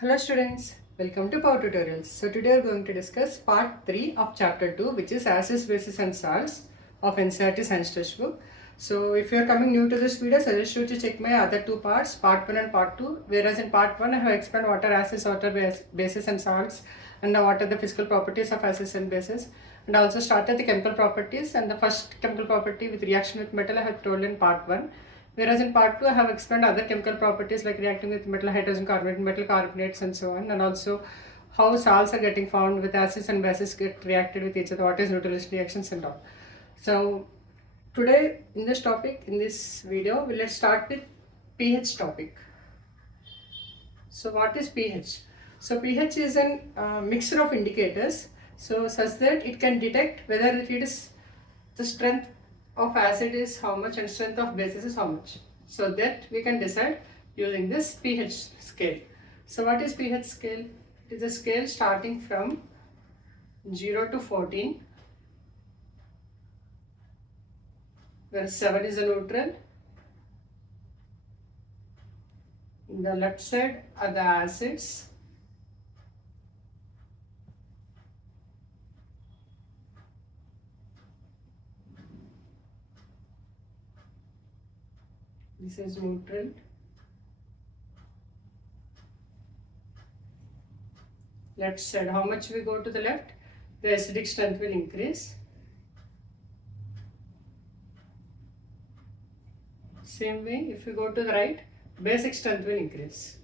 Hello students, welcome to Power Tutorials. So today we are going to discuss part 3 of chapter 2, which is acids, bases and salts of NCERT science textbook. So if you are coming new to this video, I suggest you to check my other two parts, part 1 and part 2, whereas in part 1 I have explained what are acids, what are bases and salts, and what are the physical properties of acids and bases, and I also started the chemical properties, and the first chemical property with reaction with metal I have told in part 1. Whereas in part 2 I have explained other chemical properties like reacting with metal hydrogen carbonate, metal carbonates and so on, and also how salts are getting formed with acids and bases get reacted with each other, what is neutralization reactions and all. So today in this topic, in this video, let's start with pH topic. So what is pH? So pH is a mixture of indicators, so such that it can detect whether it is the strength of acid is how much and strength of bases is how much, so that we can decide using this pH scale. So what is pH scale? It is a scale starting from 0 to 14, where 7 is a neutral. In the left side are the acids, this is neutral. Left side, how much we go to the left, the acidic strength will increase. Same way, if we go to the right, basic strength will increase.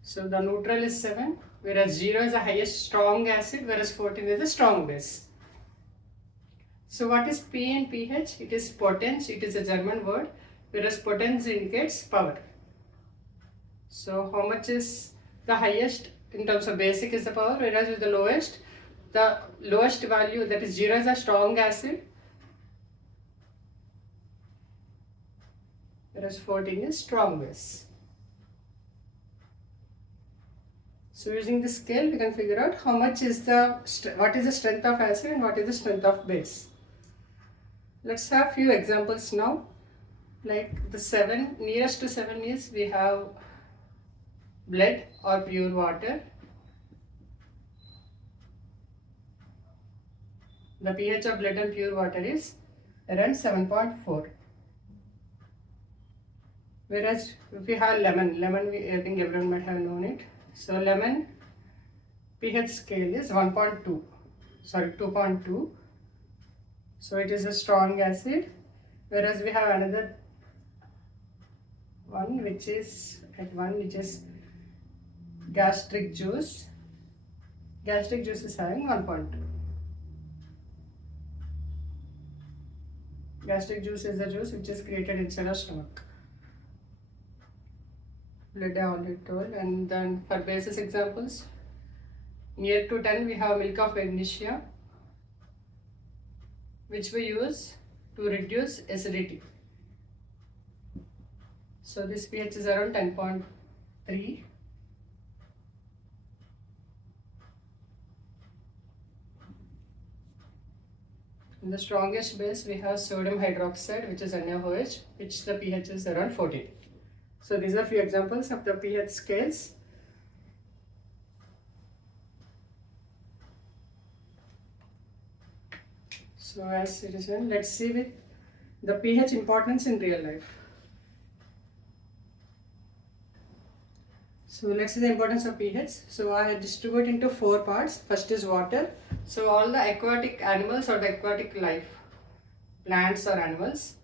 So the neutral is 7, whereas 0 is the highest strong acid, whereas 14 is a strong base. So what is P and pH? It is potence, it is a German word, whereas potence indicates power. So how much is the highest in terms of basic is the power, whereas with the lowest value, that is 0 is a strong acid, whereas 14 is strong base. So using this scale we can figure out how much is what is the strength of acid and what is the strength of base. Let's have few examples now. Like the 7, nearest to 7 is we have blood or pure water. The pH of blood and pure water is around 7.4. Whereas if we have lemon, I think everyone might have known it. So lemon pH scale is 2.2. So it is a strong acid. Whereas we have another one which is gastric juice. Gastric juice is having 1.2. Gastric juice is the juice which is created inside our stomach. Blood I already told. And then for basis examples, near to 10 we have milk of magnesia, which we use to reduce acidity. So this pH is around 10.3. In the strongest base we have sodium hydroxide, which is NaOH, which the pH is around 14. So these are few examples of the pH scales. So as it is done, let's see with the pH importance in real life. So let's see the importance of pH. So I distribute into 4 parts. First is water. So all the aquatic animals or the aquatic life, plants or animals,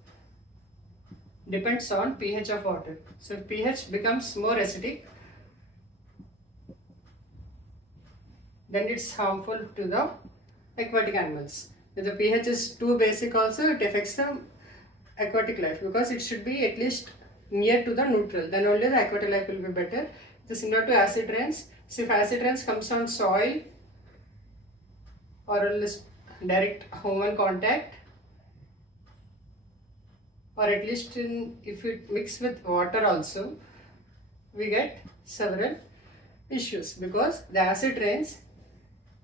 depends on pH of water. So if pH becomes more acidic, then it's harmful to the aquatic animals. If the pH is too basic also, it affects the aquatic life, because it should be at least near to the neutral, then only the aquatic life will be better. It is similar to acid rains. So if acid rains comes on soil or else direct human contact, or at least if it mix with water also, we get several issues, because the acid rains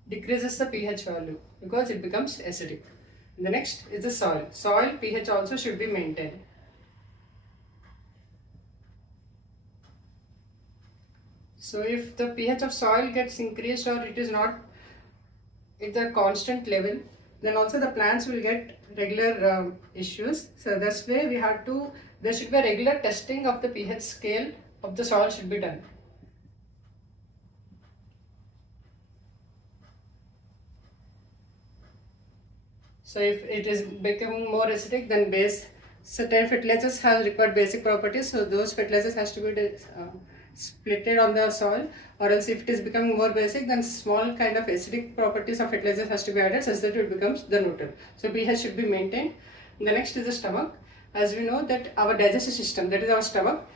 decreases the pH value because it becomes acidic. The next is the soil. Soil pH also should be maintained. So if the pH of soil gets increased or it is not at the constant level, then also the plants will get regular issues. So that's why there should be a regular testing of the pH scale of the soil should be done. So if it is becoming more acidic, then certain fertilizers have required basic properties. So those fertilizers has to be splitted on the soil, or else if it is becoming more basic, then small kind of acidic properties of fertilizers has to be added such that it becomes the neutral. So pH should be maintained. The next is the stomach. As we know that our digestive system, that is our stomach,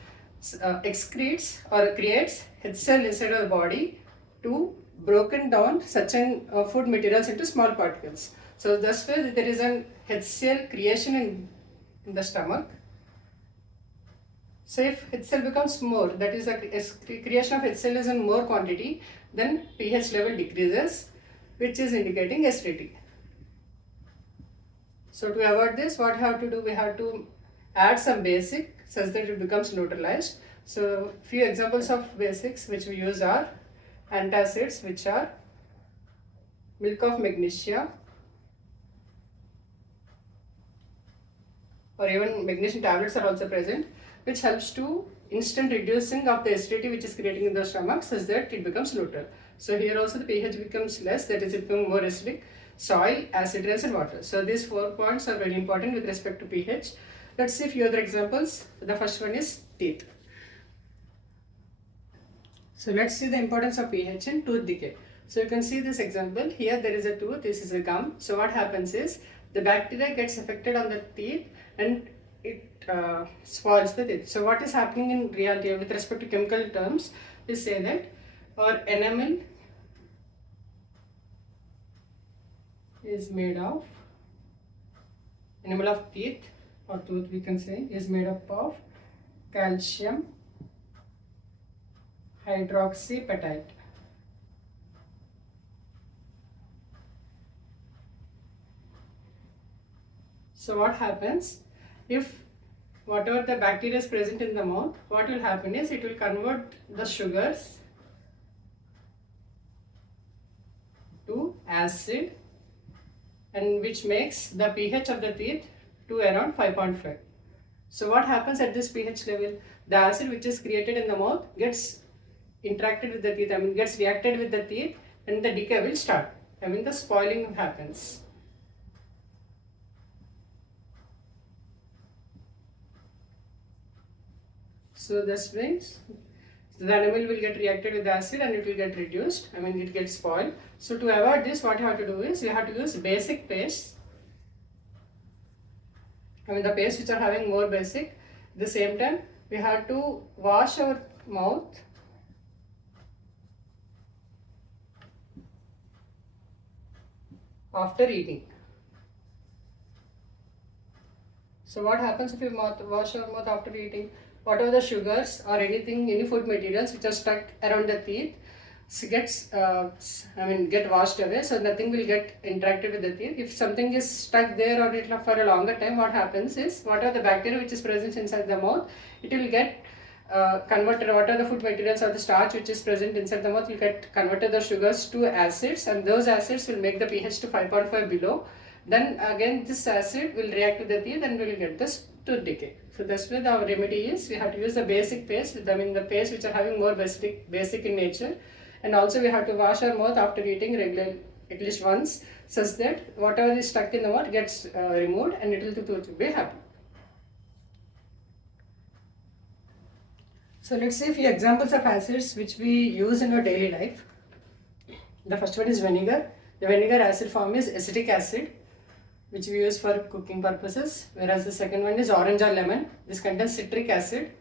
excretes or creates HCl inside of the body to broken down certain food materials into small particles. So thus way there is an HCl creation in the stomach. So if HCl becomes more, that is the creation of HCl is in more quantity, then pH level decreases, which is indicating acidity. So to avoid this, what we have to do? We have to add some basic such that it becomes neutralized. So few examples of basics which we use are antacids, which are milk of magnesia, or even magnesium tablets are also present, which helps to instant reducing of the acidity which is creating in the stomach such that it becomes neutral. So here also the pH becomes less, that is it becomes more acidic. Soil, acid rains and water. So these 4 points are very important with respect to pH. Let's see a few other examples. The first one is teeth. So let's see the importance of pH in tooth decay. So you can see this example. Here there is a tooth, this is a gum. So what happens is the bacteria gets affected on the teeth and it spoils the teeth. So what is happening in reality with respect to chemical terms is say that our enamel is made of, enamel of teeth or tooth we can say, is made up of calcium hydroxyapatite. So what happens if whatever the bacteria is present in the mouth, what will happen is it will convert the sugars to acid, and which makes the pH of the teeth to around 5.5. So what happens at this pH level? The acid which is created in the mouth gets interacted with the teeth, gets reacted with the teeth, and the decay will start. The spoiling happens. So this means the enamel will get reacted with the acid and it will get reduced, it gets spoiled. So to avoid this, what you have to do is you have to use basic pastes. The pastes which are having more basic. At the same time, we have to wash our mouth after eating. So what happens if we wash our mouth after eating? Whatever the sugars or any food materials which are stuck around the teeth gets get washed away, so nothing will get interacted with the teeth. If something is stuck there or for a longer time, what happens is whatever the bacteria which is present inside the mouth, it will get converted. Whatever the food materials or the starch which is present inside the mouth will get converted the sugars to acids, and those acids will make the pH to 5.5 below. Then again this acid will react with the teeth and we will get this tooth decay. So that's why our remedy is we have to use the basic paste, the paste which are having more basic in nature, and also we have to wash our mouth after eating regularly, at least once, such that whatever is stuck in the mouth gets removed and the tooth will be happy. So let's see a few examples of acids which we use in our daily life. The first one is vinegar. The vinegar acid form is acetic acid, which we use for cooking purposes, whereas the second one is orange or lemon. This contains citric acid,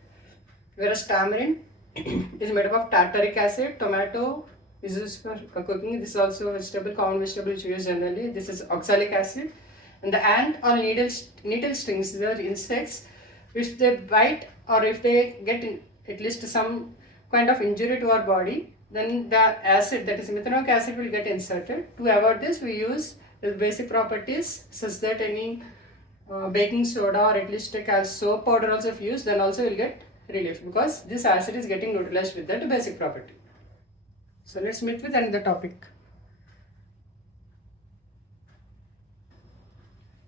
whereas tamarind is made up of tartaric acid. Tomato is used for cooking. This is also a common vegetable which we use generally. This is oxalic acid. And the ant or needle stings, they are insects. If they bite or if they get at least some kind of injury to our body, then the acid, that is methanoic acid, will get inserted. To avoid this, we use the basic properties such that any baking soda or at least a soap powder also if used, then also will get relief, because this acid is getting neutralized with that basic property. So let's meet with another topic.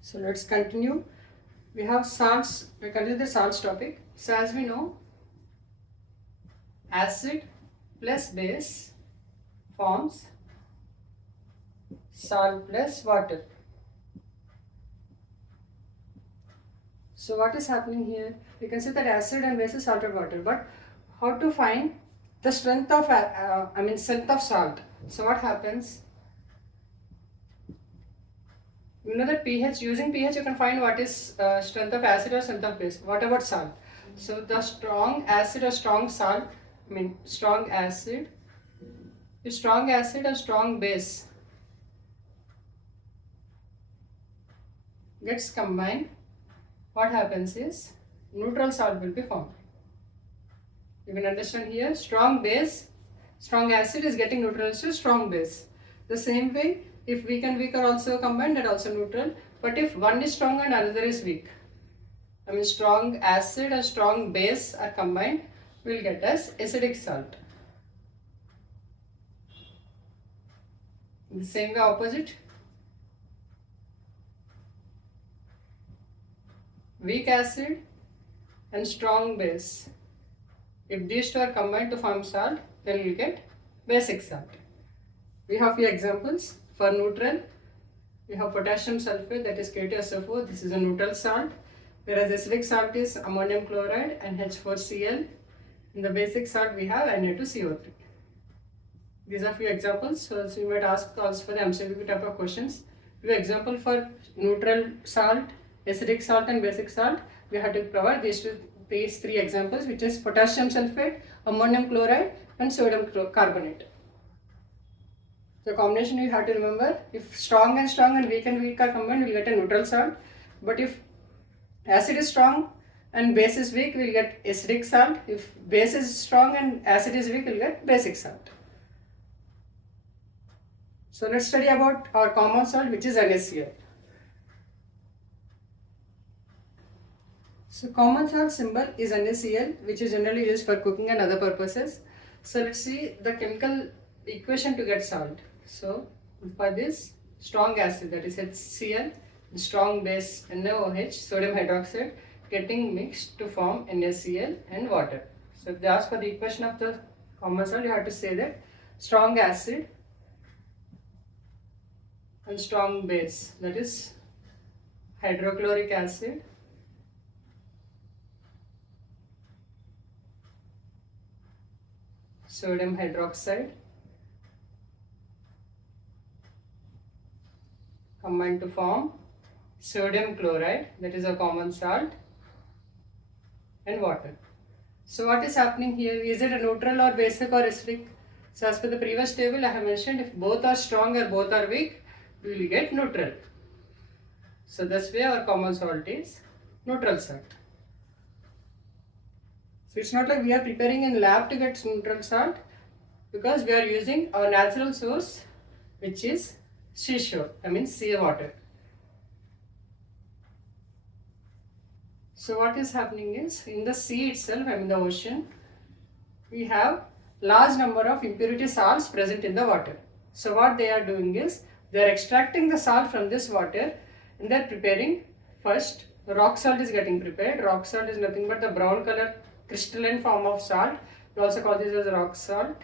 So let's continue. We have salts. We continue the salts topic. So as we know, acid plus base forms salt plus water. So what is happening here? We can see that acid and base is salt and water. But how to find the strength of strength of salt? So what happens? You know that pH, using pH you can find what is strength of acid or strength of base. What about salt? So the strong acid or strong salt, strong acid or strong base gets combined. What happens is neutral salt will be formed. You can understand here, strong acid is getting neutralized to strong base. The same way, if weak and weak are also combined, that also neutral. But if one is strong and another is weak, strong acid and strong base are combined, we will get as acidic salt. In the same way, opposite, weak acid and strong base. If these two are combined to form salt, then you will get basic salt. We have few examples. For neutral, we have potassium sulfate, that is K2SO4. This is a neutral salt. Whereas acidic salt is ammonium chloride and H4Cl. In the basic salt, we have Na2CO3. These are few examples. So you might ask also for the MCQ type of questions. Few example for neutral salt, acidic salt and basic salt. We have to provide these three examples, which is potassium sulfate, ammonium chloride and sodium carbonate. The combination you have to remember, if strong and weak are combined, we will get a neutral salt. But if acid is strong and base is weak, we will get acidic salt. If base is strong and acid is weak, we will get basic salt. So let's study about our common salt, which is NaCl. So common salt symbol is NaCl, which is generally used for cooking and other purposes. So let's see the chemical equation to get salt. So for this, strong acid, that is HCl, strong base NaOH, sodium hydroxide, getting mixed to form NaCl and water. So if they ask for the equation of the common salt, you have to say that strong acid and strong base, that is hydrochloric acid sodium hydroxide combined to form sodium chloride, that is a common salt, and water. So what is happening here? Is it a neutral or basic or acidic? So as per the previous table I have mentioned, if both are strong or both are weak, we will get neutral. So this way our common salt is neutral salt. So it's not like we are preparing in lab to get neutral salt, because we are using our natural source, which is seashore, sea water. So what is happening is, in the sea itself, the ocean, we have large number of impurity salts present in the water. So what they are doing is, they are extracting the salt from this water and they are preparing. First, rock salt is getting prepared. Rock salt is nothing but the brown color crystalline form of salt. We also call this as rock salt.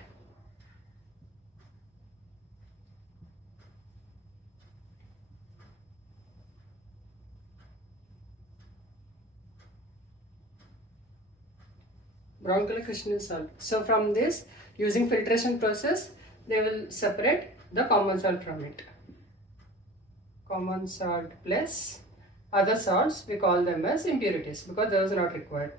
Brown color crystalline salt. So from this, using filtration process, they will separate the common salt from it. Common salt plus other salts, we call them as impurities, because those are not required.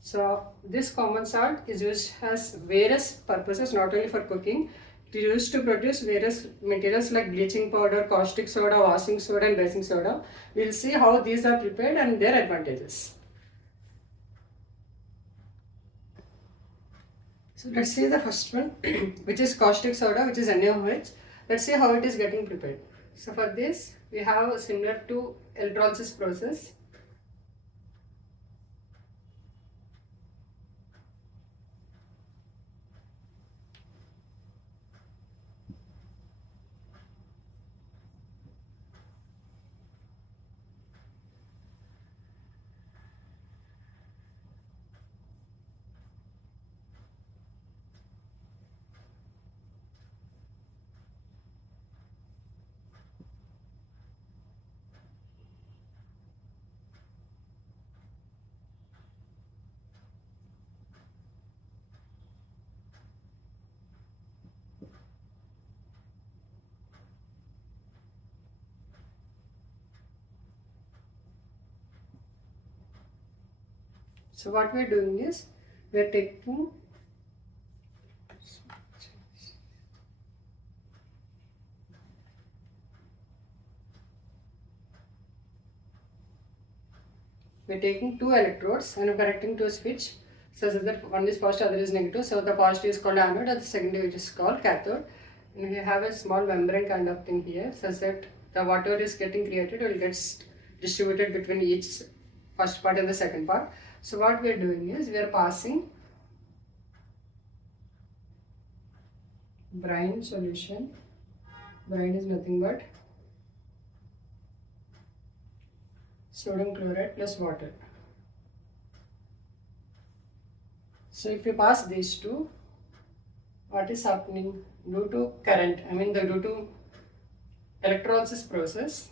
So this common salt is used as various purposes, not only for cooking. It is used to produce various materials like bleaching powder, caustic soda, washing soda and basing soda. We will see how these are prepared and their advantages. So let's see the first one, which is caustic soda, which is NaOH. Let's see how it is getting prepared. So for this, we have similar to electrolysis process. So what we are doing is, we are taking two electrodes and connecting to a switch such that one is positive, other is negative. So the positive is called anode and the secondary is called cathode. And we have a small membrane kind of thing here such that the whatever is getting created will get distributed between each first part and the second part. So what we are doing is, we are passing brine solution. Brine is nothing but sodium chloride plus water. So if you pass these two, what is happening? Due to current, due to electrolysis process,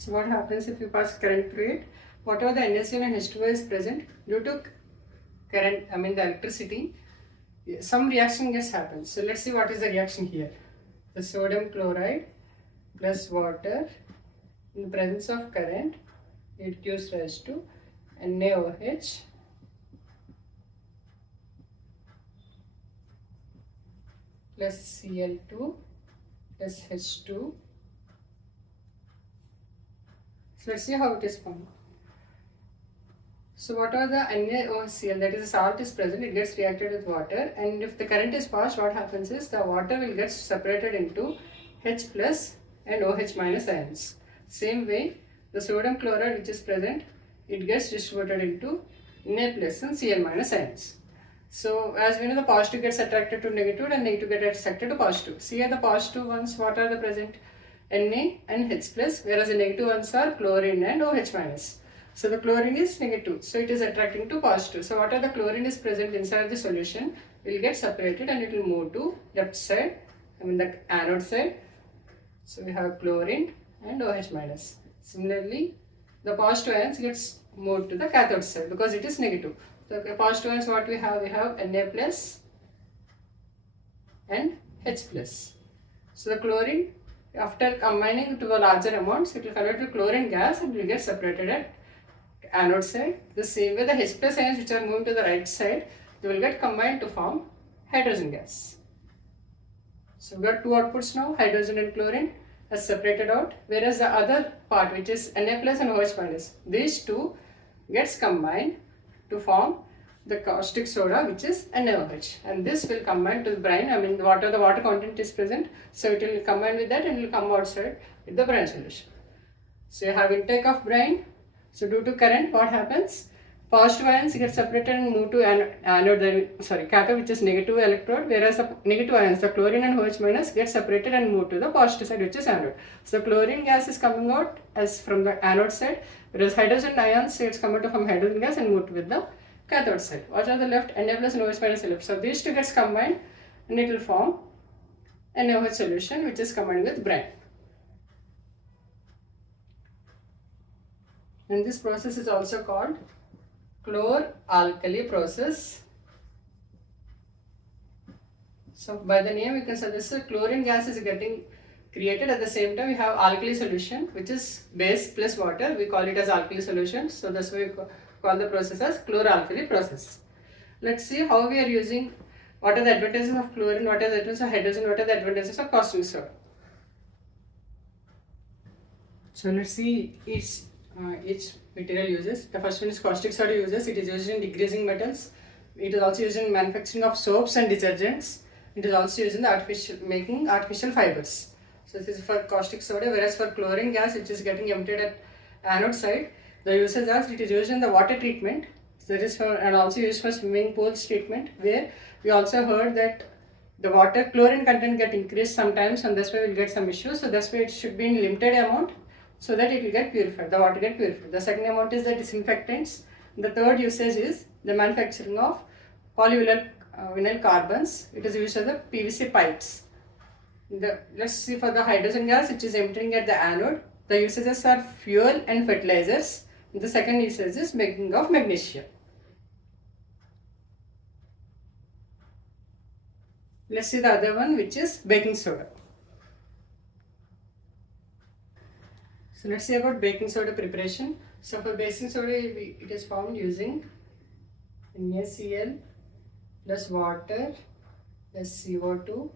so what happens if you pass current through it? Whatever the NaCl and H2O is present, due to current, the electricity, some reaction gets happens. So let's see what is the reaction here. The sodium chloride plus water in the presence of current, it gives rise to NaOH plus Cl2 plus H2. So let's see how it is formed. So whatever the NaOCl, that is the salt, is present, it gets reacted with water, and if the current is passed, what happens is the water will get separated into H plus and OH minus ions. Same way, the sodium chloride which is present, it gets distributed into Na plus and Cl minus ions. So as we know, the positive gets attracted to negative and negative gets attracted to positive. See here the positive ones, what are the present? Na and H plus, whereas the negative ones are chlorine and OH minus. So the chlorine is negative, so it is attracting to positive. So what are the chlorine is present inside the solution will get separated and it will move to left side, the anode side. So we have chlorine and OH minus. Similarly, the positive ions gets moved to the cathode side because it is negative. So the positive ions, what we have Na plus and H plus. So the chlorine, after combining to a larger amounts, it will convert to chlorine gas and will get separated at anode side. The same way the H plus ions which are moving to the right side, they will get combined to form hydrogen gas. So we got two outputs now, hydrogen and chlorine as separated out, whereas the other part which is Na plus and OH minus, these two gets combined to form the caustic soda which is NaOH, and this will combine to the brine, the water content is present, so it will combine with that and it will come outside with the brine solution. So you have intake of brine. So due to current, what happens? Positive ions get separated and move to cathode, which is negative electrode, whereas the negative ions, the chlorine and OH minus, get separated and move to the positive side, which is anode. So the chlorine gas is coming out as from the anode side, whereas hydrogen ions, it's coming out from hydrogen gas and moved with the cathode side. What are the left? Na plus and OH minus left. So these two gets combined and it will form NaOH solution, which is combined with brine. And this process is also called chlor-alkali process. So by the name you can suggest that chlorine gas is getting created. At the same time we have alkali solution, which is base plus water. We call it as alkali solution. So that's why we call the process as chlor-alkali process. Let's see how we are using, what are the advantages of chlorine, what are the advantages of hydrogen, what are the advantages of caustic soda. So let's see each material uses. The first one is caustic soda uses. It is used in degreasing metals. It is also used in manufacturing of soaps and detergents. It is also used in making artificial fibers. So this is for caustic soda, whereas for chlorine gas, which is getting emitted at anode side, the usage as it is used in the water treatment. So that is for, and also used for swimming pools treatment, where we also heard that the water chlorine content get increased sometimes, and that's why we'll get some issues. So that's why it should be in limited amount. so that it will get purified, the water get purified. The second amount is the disinfectants. The third usage is the manufacturing of polyvinyl vinyl carbons. It is used as the PVC pipes. Let's see for the hydrogen gas which is entering at the anode. The usages are fuel and fertilizers. The second usage is making of magnesium. Let's see the other one, which is baking soda. So let's see about baking soda preparation. So for baking soda, it is formed using NaCl plus water plus CO2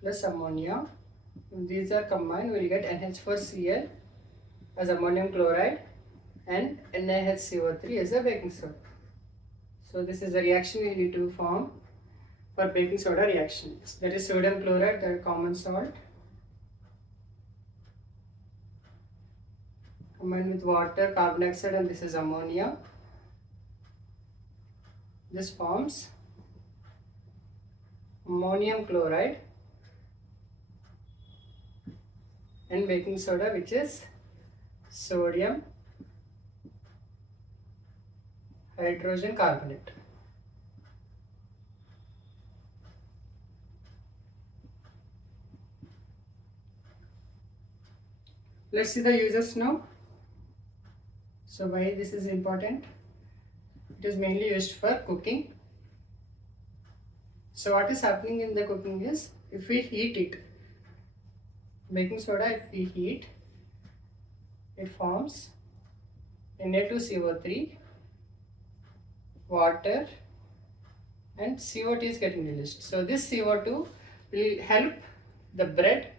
plus ammonia. When these are combined, we will get NH4Cl as ammonium chloride and NaHCO3 as a baking soda. So this is the reaction we need to form for baking soda reactions. That is sodium chloride, the common salt, combined with water, carbon dioxide, and this is ammonia. This forms ammonium chloride and baking soda, which is sodium hydrogen carbonate. Let's see the uses now. So why this is important? It is mainly used for cooking. So what is happening in the cooking is, if we heat it, baking soda, if we heat, it forms Na2CO3, water, and CO2 is getting released. So this CO2 will help the bread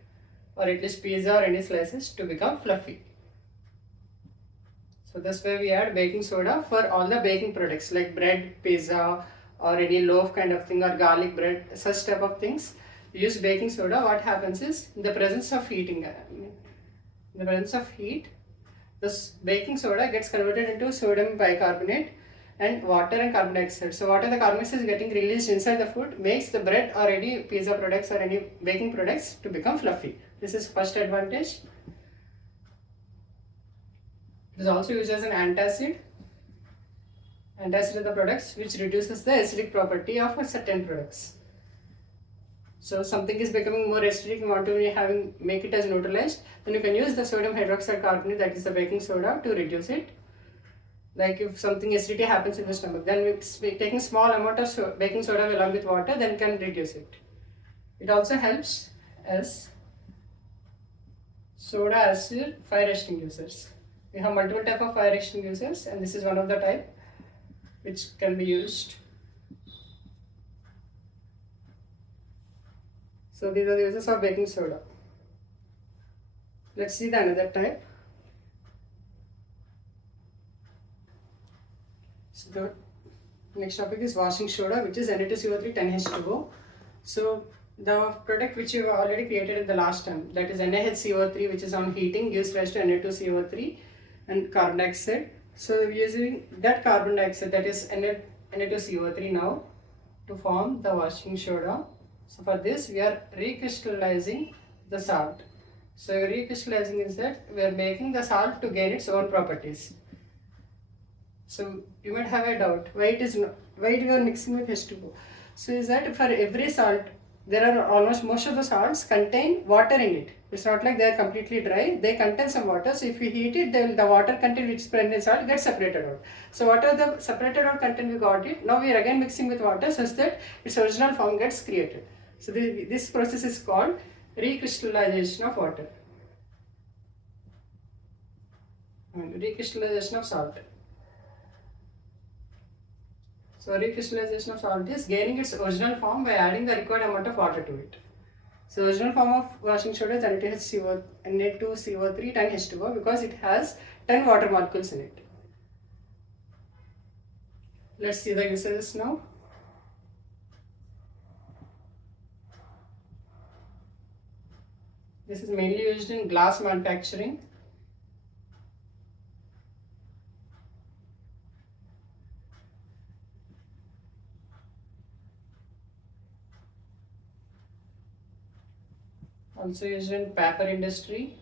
or at least pizza or any slices to become fluffy. So that's why we add baking soda for all the baking products like bread, pizza, or any loaf kind of thing, or garlic bread, such type of things. Use baking soda. What happens is, in the presence of heating, this baking soda gets converted into sodium bicarbonate and water and carbon dioxide. So water, the carbon dioxide is getting released inside the food, makes the bread or any pizza products or any baking products to become fluffy. This is first advantage. It is also used as an antacid of the products, which reduces the acidic property of certain products. So something is becoming more acidic, you want to make it as neutralized, then you can use the sodium hydroxide carbonate, that is the baking soda, to reduce it. Like if something acidity happens in the stomach, then we taking small amount of baking soda along with water, then can reduce it. It also helps as soda acid fire extinguishers. We have multiple type of fire extinguishers, and this is one of the type which can be used. So these are the uses of baking soda. Let's see the another type. So the next topic is washing soda, which is Na2CO3 10H2O. So the product which you have already created in the last time, that is NaHCO3, which is on heating, gives rise to Na2CO3 and carbon dioxide. So using that carbon dioxide, that is Na2CO3 now, to form the washing soda. So for this we are recrystallizing the salt. So recrystallizing is that we are making the salt to gain its own properties. So you might have a doubt, why we are mixing with H2O. So is that for every salt, there are almost most of the salts contain water in it. It's not like they are completely dry, they contain some water. So if you heat it, then the water content which is present in salt gets separated out. So what are the separated out content we got it, now we are again mixing with water such that its original form gets created. So this process is called recrystallization of water and recrystallization of salt. So recrystallization of salt is gaining its original form by adding the required amount of water to it. So original form of washing soda is Na2CO3 10H2O because it has 10 water molecules in it. Let's see the usages now. This is mainly used in glass manufacturing. Also used in paper industry.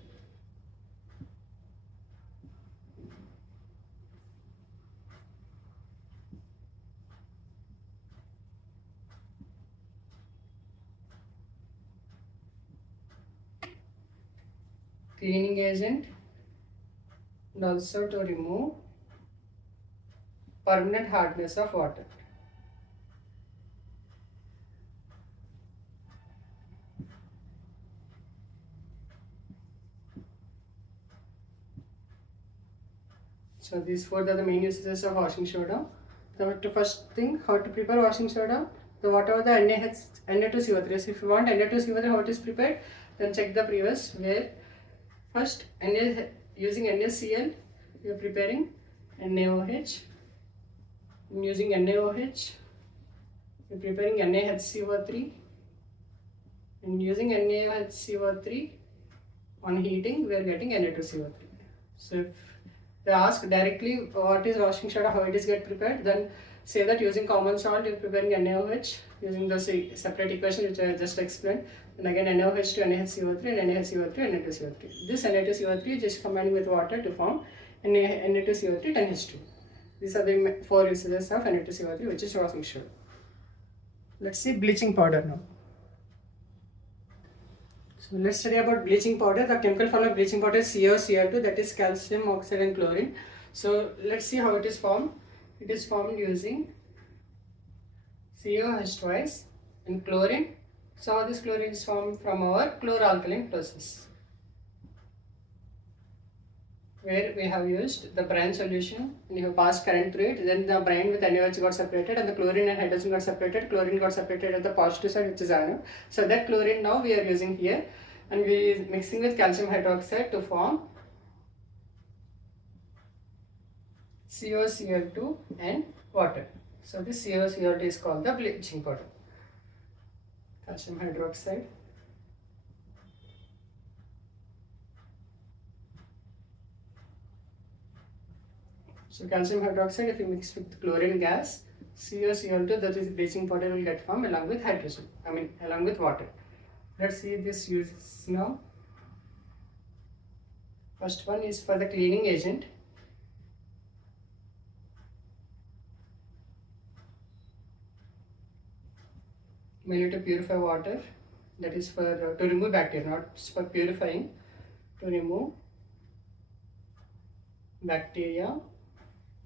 cleaning agent, and also to remove permanent hardness of water. So these four are the main usages of washing soda. The first thing, how to prepare washing soda. So whatever the Na2CO3. So if you want Na2CO3 how it is prepared, then check the previous where first using NaCl you are preparing NaOH. Using NaOH you are preparing NaHCO3, and using NaHCO3 on heating we are getting Na2CO3. So if they ask directly what is washing soda, how it is get prepared, then say that using common salt you are preparing NaOH using the separate equation which I just explained, and again NaOH to NaHCO3 and NaHCO3 and Na2CO3. This Na2CO3 just combined with water to form Na2CO3 10H2. These are the four usages of Na2CO3 which is washing soda. Let's see bleaching powder now. So let's study about bleaching powder. The chemical formula of bleaching powder is CaOCl2, that is calcium oxide and chlorine. So let's see how it is formed. It is formed using CaOH twice and chlorine. So this chlorine is formed from our chloralkaline process, where we have used the brine solution and you have passed current through it. Then the brine with NaOH got separated and the chlorine and hydrogen got separated. Chlorine got separated at the positive side, which is anode. So that chlorine now we are using here, and we are mixing with calcium hydroxide to form CaOCl2 and water. So this CaOCl2 is called the bleaching powder. Calcium hydroxide, so calcium hydroxide, if you mix with chlorine gas, CaOCl2, that is bleaching powder, will get formed along with hydrogen, along with water. Let's see this uses now. First one is for the cleaning agent. Mainly to purify water, that is for to remove bacteria, not for purifying, to remove bacteria.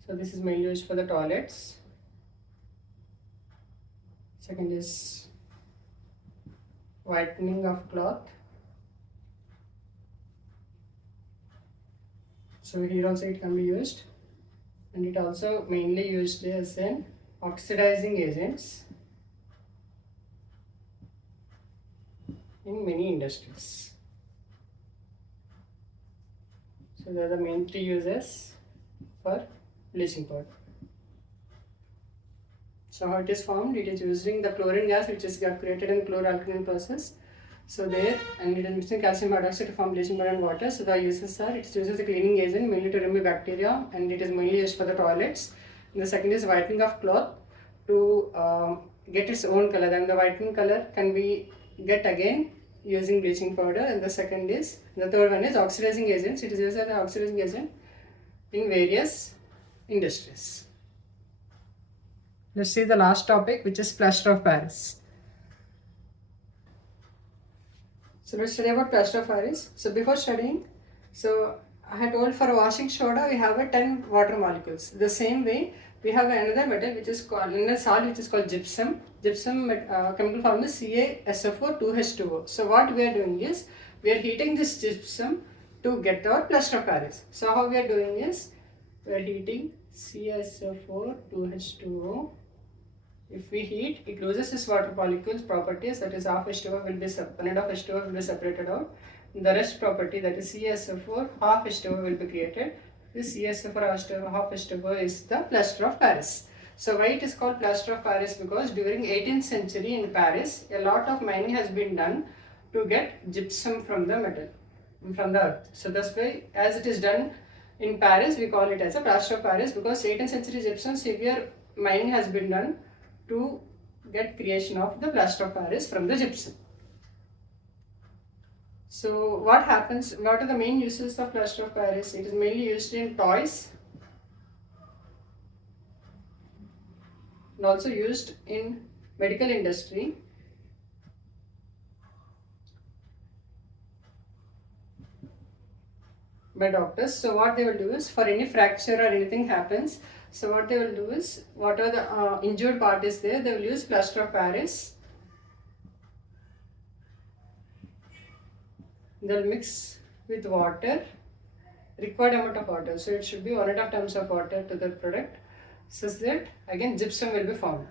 So this is mainly used for the toilets. Second is whitening of cloth. So here also it can be used, and it also mainly used as an oxidizing agents in many industries. So they are the main three uses for bleaching powder. So how it is formed? It is using the chlorine gas which is created in chloralkaline process. So there, and it is mixing calcium hydroxide to form bleaching powder and water. So the uses are, it uses a cleaning agent mainly to remove bacteria, and it is mainly used for the toilets. And the second is whitening of cloth to get its own color, and the whitening color can be get again using bleaching powder. And the third one is oxidizing agents. It is used as an oxidizing agent in various industries. Let's see the last topic, which is plaster of Paris. So let's study about plaster of Paris. So before studying, so I had told for washing soda we have a 10 water molecules. The same way we have another metal which is called, another salt which is called gypsum. Gypsum chemical formula is CaSO4 2H2O. So what we are doing is we are heating this gypsum to get our plaster of Paris. So how we are doing is we are heating CaSO4 2H2O. If we heat, it loses its water molecules properties, that is half H2O will be separated, half H2O will be separated out. The rest property, that is CaSO4 half H2O will be created. This CaSO4 half H2O is the plaster of Paris. So why it is called plaster of Paris? Because during 18th century in Paris, a lot of mining has been done to get gypsum from the metal, from the earth. So that's why, as it is done in Paris, we call it as a plaster of Paris, because 18th century gypsum severe mining has been done to get creation of the plaster of Paris from the gypsum. So what happens, what are the main uses of plaster of Paris? It is mainly used in toys and also used in medical industry. by doctors. So what they will do is, for any fracture or anything happens, so what they will do is, whatever the injured part is there, they will use plaster of Paris. They'll mix with water, required amount of water. So it should be 1.5 times of water to the product, such that again gypsum will be formed.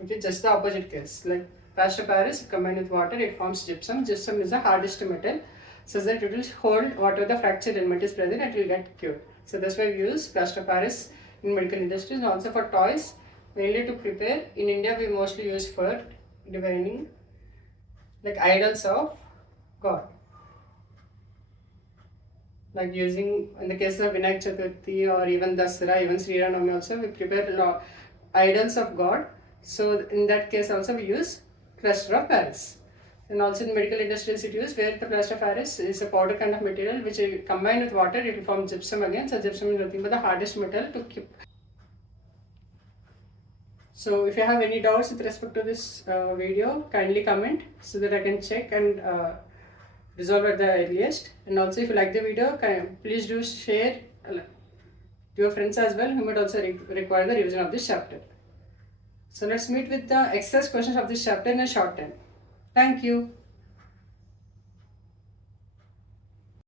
Okay, just the opposite case. Like plaster of Paris combined with water, it forms gypsum. Gypsum is the hardest metal, so that it will hold whatever the fractured element is present, it will get cured. So that's why we use plaster of Paris in medical industry, and also for toys, mainly to prepare. In India, we mostly use for divining like idols of God. Like using, in the case of Vinayak Chaturthi or even Dasara, even Sri Ramnavami also, we prepare idols of God. So in that case also we use plaster of Paris. And also in medical industries it used, where the plaster of Paris is a powder kind of material which combined with water, it will form gypsum again. So gypsum is nothing but the hardest metal to keep. So if you have any doubts with respect to this video, kindly comment so that I can check and resolve at the earliest. And also if you like the video, please do share to your friends as well who might also require the revision of this chapter. So let's meet with the exercise questions of this chapter in a short time. Thank you.